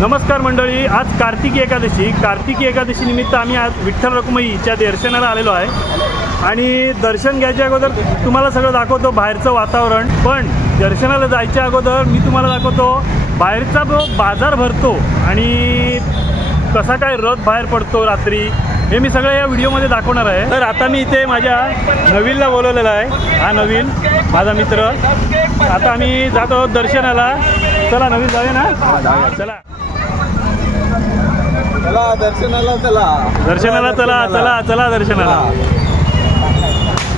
नमस्कार मंडळी, आज कार्तिकी एकादशी निमित्त आम्ही आज विठ्ठल रखुमाईच्या दर्शनाला आलेलो आहे आणि दर्शन घ्यायच्या अगोदर तुम्हाला सगळं दाखवतो बाहेरचं वातावरण। पण दर्शनाला जायच्या अगोदर मी तुम्हाला दाखवतो बाहेरचा जो बाजार भरतो आणि कसा काय रथ बाहेर पडतो रात्री, हे मी सगळं या व्हिडिओमध्ये दाखवणार आहे। तर आता मी इथे माझ्या नवीनला बोलवलेला आहे, हा नवीन माझा मित्र। आता आम्ही जातो दर्शनाला, चला नवीन जाऊया ना, चला चला दर्शनाला, चला दर्शनाला।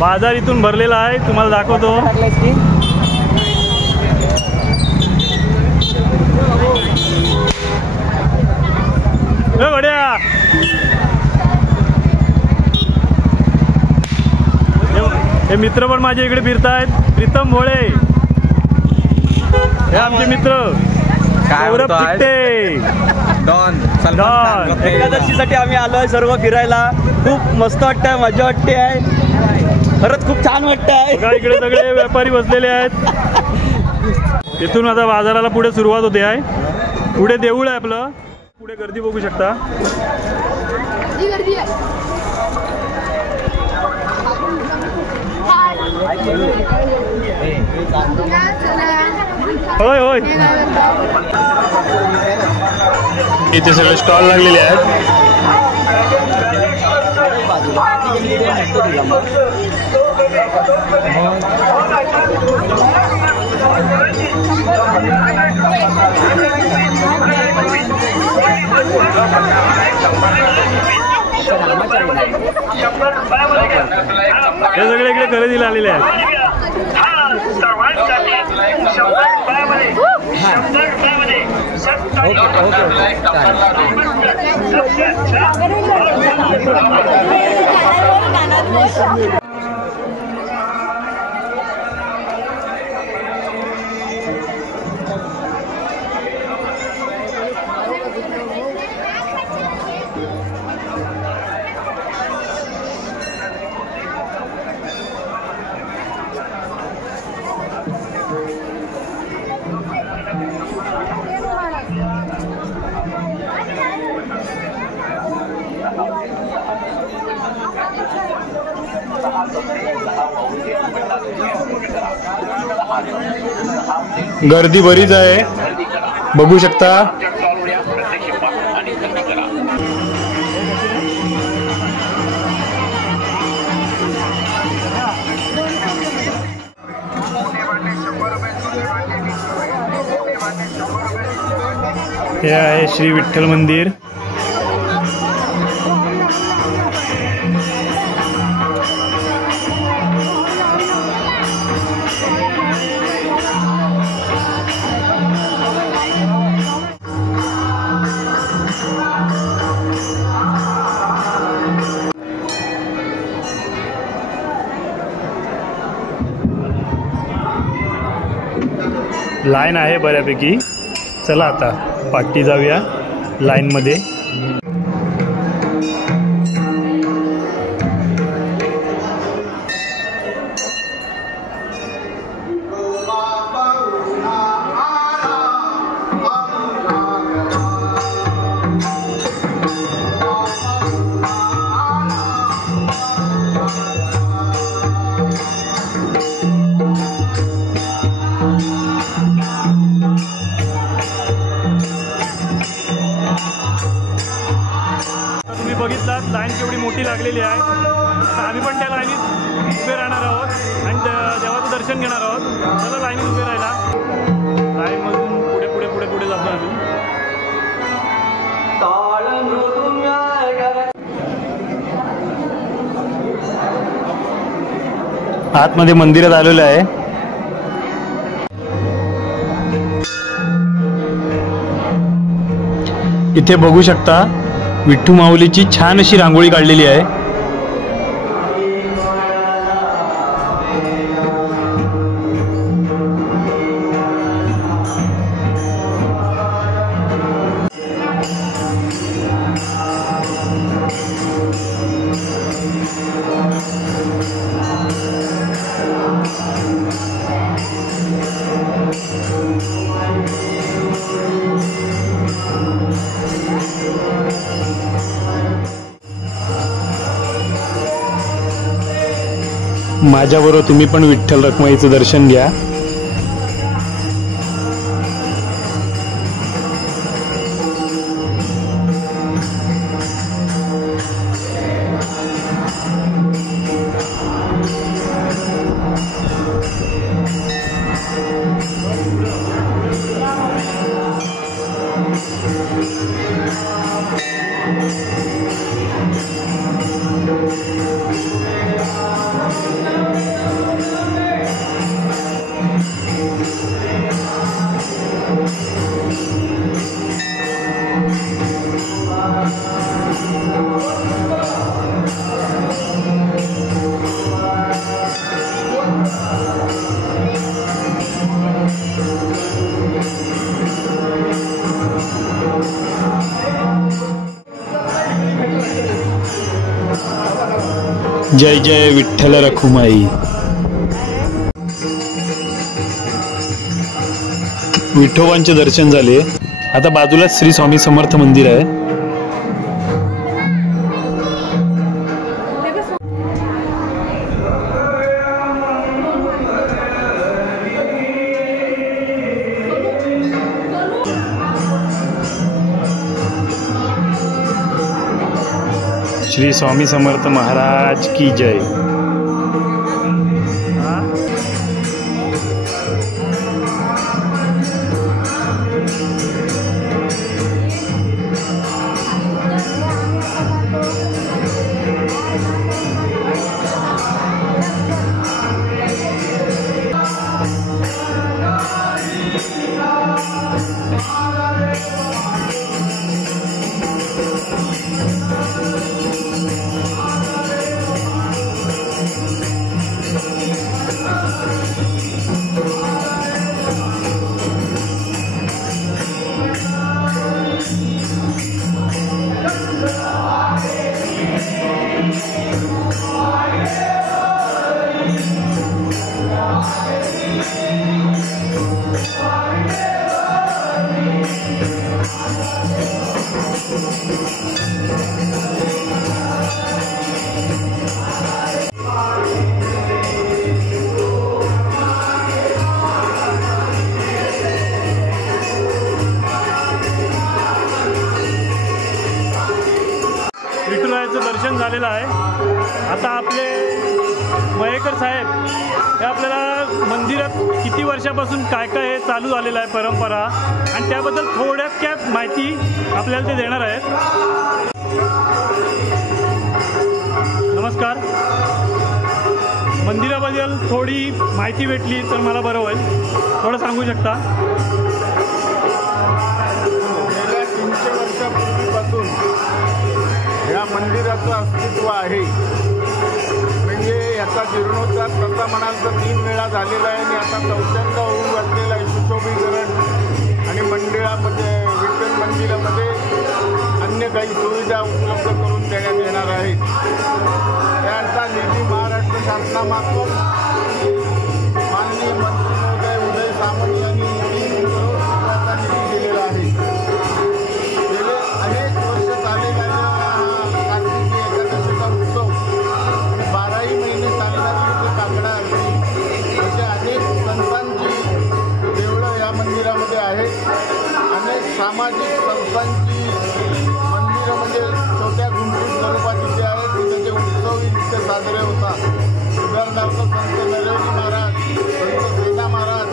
बाजार इथून भरलेला आहे, तुम्हाला दाखवतो। बढिया, हे मित्र पण माझ्या इकडे फिरतायत। प्रीतम भोळे हे आमचे मित्र, सौरभ चिकटे, डॉन एकादशीसाठी आम्ही आलोय सर्व फिरायला। खूप मस्त वाटतंय, मजा वाटते आहे, खरंच खूप छान वाटतंय। इकडे सगळे व्यापारी बसलेले आहेत। इथून आता बाजाराला पुढे सुरुवात होते आहे। पुढे देऊळ आहे आपलं, पुढे गर्दी बघू शकता। होय होय, इथे सगळे स्टॉल लागलेले आहेत। हे सगळे इकडे खरेदीला आलेले आहेत। गर्दी बरीच आहे, बघू शकता। हे आहे श्री विठ्ठल मंदिर। लाईन आहे बऱ्यापैकी, चला आता पाठी जाऊया लाईन मध्ये। बघितलात लाईन केवढी मोठी लागलेली आहे। आता आम्ही पण त्या लाईनीत उभे राहणार आहोत आणि देवाचं दर्शन घेणार आहोत। चला लाईनीत उभे राहिला, लाईनमधून पुढे पुढे पुढे पुढे जातो आम्ही। आतमध्ये मंदिरात आलेलं आहे। इथे बघू शकता विठ्ठू माऊलीची छान अशी रांगोळी काढलेली आहे. माझ्याबरोबर तुम्ही पण विठ्ठल रखुमाईचं दर्शन घ्या. जय जय विठ्ठल रखुमाई. विठोबांचे दर्शन झाले. आता बाजूलाच श्री स्वामी समर्थ मंदिर आहे. श्री स्वामी समर्थ महाराज की जय. विठुरायाचं दर्शन झालेलं आहे. आता आपले मयेकर साहेब हे आपल्याला मंदिरात किती वर्षापासून काय काय हे चालू झालेलं आहे परंपरा आणि त्याबद्दल थोड्यात माहिती आपल्याला ते देणार आहेत. नमस्कार. मंदिराबद्दल थोडी माहिती भेटली तर मला बरं होईल. थोडं सांगू शकता? गेल्या 300 वर्षापूर्वीपासून या मंदिराचं अस्तित्व आहे. म्हणजे याचा जीर्णोद्धार तसा म्हणाल तर 3 वेळा झालेला आहे आणि आता 4्यांदा होऊन वाटलेला आहे सुशोभीकरण आणि मंदिरामध्ये विठ्ठल मंदिरामध्ये अन्य काही सुविधा उपलब्ध करून देण्यात येणार आहेत. त्यांचा निधी महाराष्ट्र शासनामार्फत माननीय मंत्री महोदय उदय सामंत यांनी 3 करोड रुपयाचा निधी दिलेला आहे. गेले अनेक वर्ष चाललेला कार्तिकी एकादशीचा उत्सव आणि 12ही महिने चालणारी काकडा आरती असे अनेक संतांची देवळं या मंदिरामध्ये आहेत. अनेक सामाजिक संस्थांची मंदिरं म्हणजे छोट्या गुंफूट स्वरूपाची जी आहेत ती त्याचे उत्सवही तिथे साजरे होतात. उदाहरणार्थ संत नरहरी महाराज, संत सेना महाराज,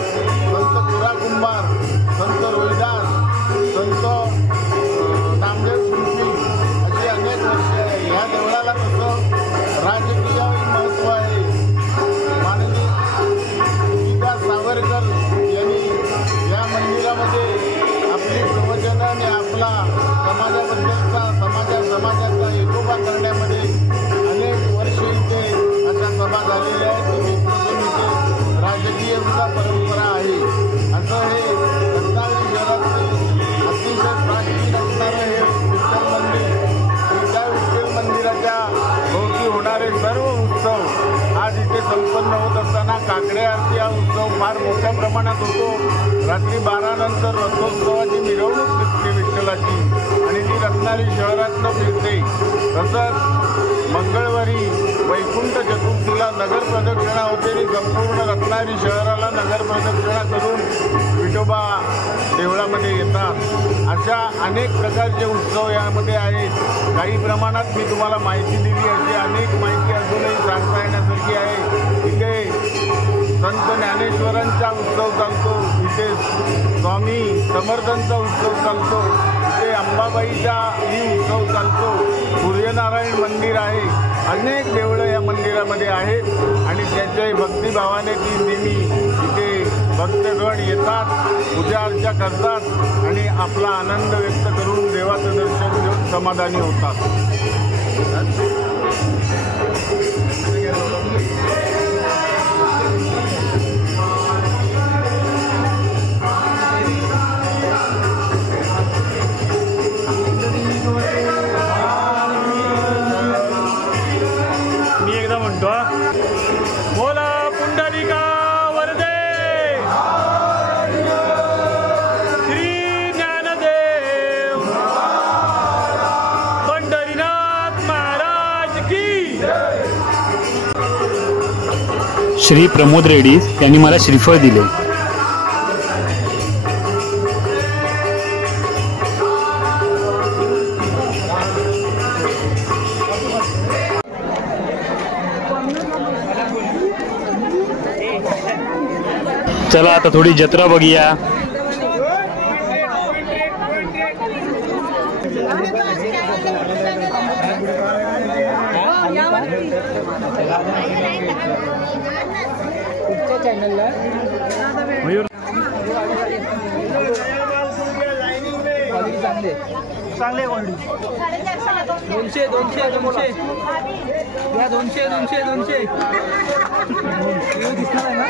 संत काकडे आरती हा उत्सव फार मोठ्या प्रमाणात होतो. रात्री 12 नंतर रथोत्सवाची मिरवणूक निघते विठ्ठलाची आणि ती रत्नागिरी शहरातनं फिरते. तसंच मंगळवारी वैकुंठ चतुर्थीला नगर प्रदक्षिणा होते आणि संपूर्ण रत्नागिरी शहराला नगर प्रदक्षिणा करून विठोबा देवळामध्ये येतात. अशा अनेक प्रकारचे उत्सव यामध्ये आहेत. काही प्रमाणात मी तुम्हाला माहिती दिली, अशी अनेक माहिती अजूनही सांगता येण्यासारखी आहे. इथे संत ज्ञानेश्वरांचा उत्सव चालतो, इथे स्वामी समर्थांचा उत्सव चालतो, इथे अंबाबाईचाही उत्सव चालतो, सूर्यनारायण मंदिर आहे, अनेक देवळं या मंदिरामध्ये आहेत आणि त्याच्याही भक्तिभावाने ती नेहमी इथे भक्तगण येतात, पूजा अर्चा करतात आणि आपला आनंद व्यक्त करून देवाचं दर्शन घेऊन समाधानी होतात. मी एकदा म्हणतो, बोला पुंडलिका वरदे, श्री ज्ञानदेव पंढरीनाथ महाराज की. श्री प्रमोद रेड्डी यांनी मला श्रीफळ दिले. चला आता थोडी जत्रा बघूया. मयूर चांगले 200 200 200 या 200 200 200 दिसणार आहे ना.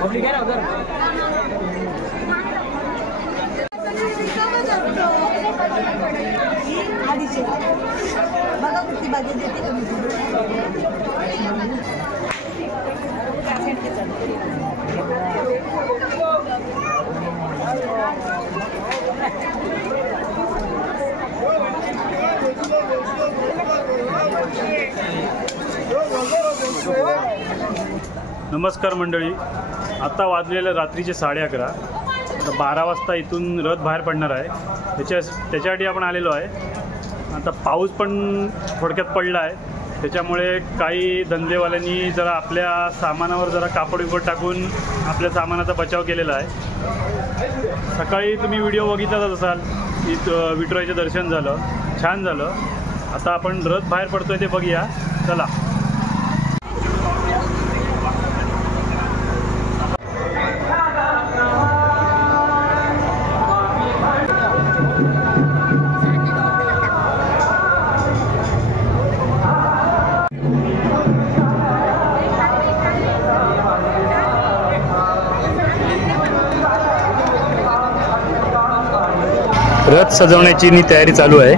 पब्लिक आहे ना उधर. बघा कुठली बाजू देते नमस्कार मंडळी, आता रात्रीचे 11:30. आता 12 वाजता इथून रथ बाहेर पडणार आहे. त्याच्यासाठी आपण आलेलो आहे. आता पाऊस पण थोडक्यात पडला आहे, त्याच्यामुळे काही धंदेवाल्यांनी जरा आपल्या सामानावर जरा कापड बिपड टाकून आपल्या सामानाचा बचाव केलेला आहे. सकाळी तुम्ही व्हिडिओ बघितलाच असाल, इथं विठुरायाचं दर्शन झालं, छान झालं. आता आपण रथ बाहेर पडतोय ते बघूया, चला. रथ सजवण्याची तयारी चालू आहे.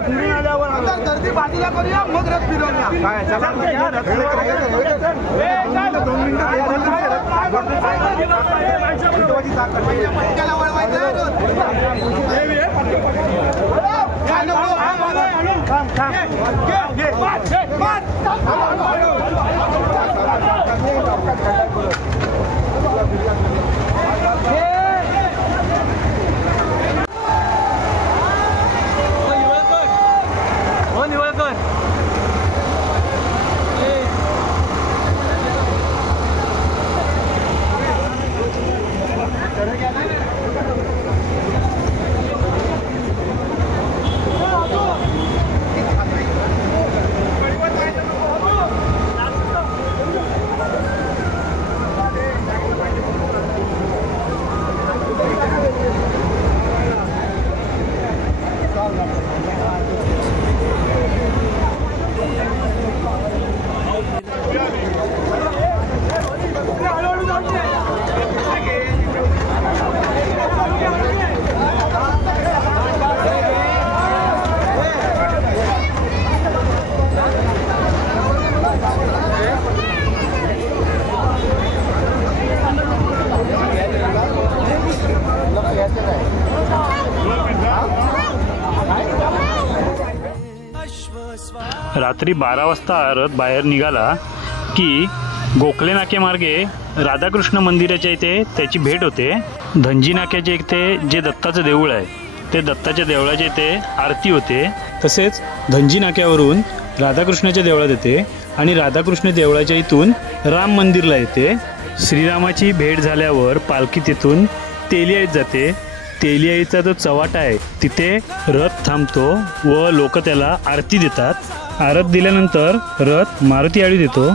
फिरून आल्यावर गर्दी बाजूला करूया मग रथ फिरवूया. रात्री 12 वाजता रथ बाहेर निघाला की गोखले नाक्यामार्गे राधाकृष्ण मंदिराच्या इथे त्याची भेट होते. धनजी नाक्याच्या इथे जे दत्ताचं देऊळ आहे ते दत्ताच्या देवळाच्या इथे आरती होते. तसेच धनजी नाक्यावरून राधाकृष्णाच्या देवळात येते आणि राधाकृष्ण देवळाच्या इथून राम मंदिरला येते. श्रीरामाची भेट झाल्यावर पालखी तिथून तेलियाईत जाते. तेलियाईचा जो चव्हाटा आहे तिथे रथ थांबतो व लोक त्याला आरती देतात. आरती दिल्यानंतर रथ मारुती आळीत येतो.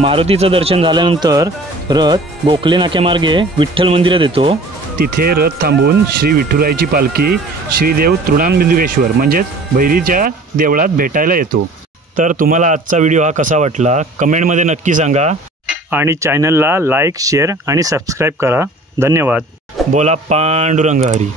मारुतीचं दर्शन झाल्यानंतर रथ गोखले नाक्यामार्गे विठ्ठल मंदिरात येतो. तिथे रथ थांबून श्री विठुरायाची पालखी श्रीदेव तृणांबिंदुकेश्वर म्हणजेच भैरीच्या देवळात भेटायला येतो. तर तुम्हाला आजचा व्हिडिओ हा कसा वाटला कमेंटमध्ये नक्की सांगा आणि चॅनलला लाईक शेअर आणि सबस्क्राईब करा. धन्यवाद. बोला पांडुरंग हरी.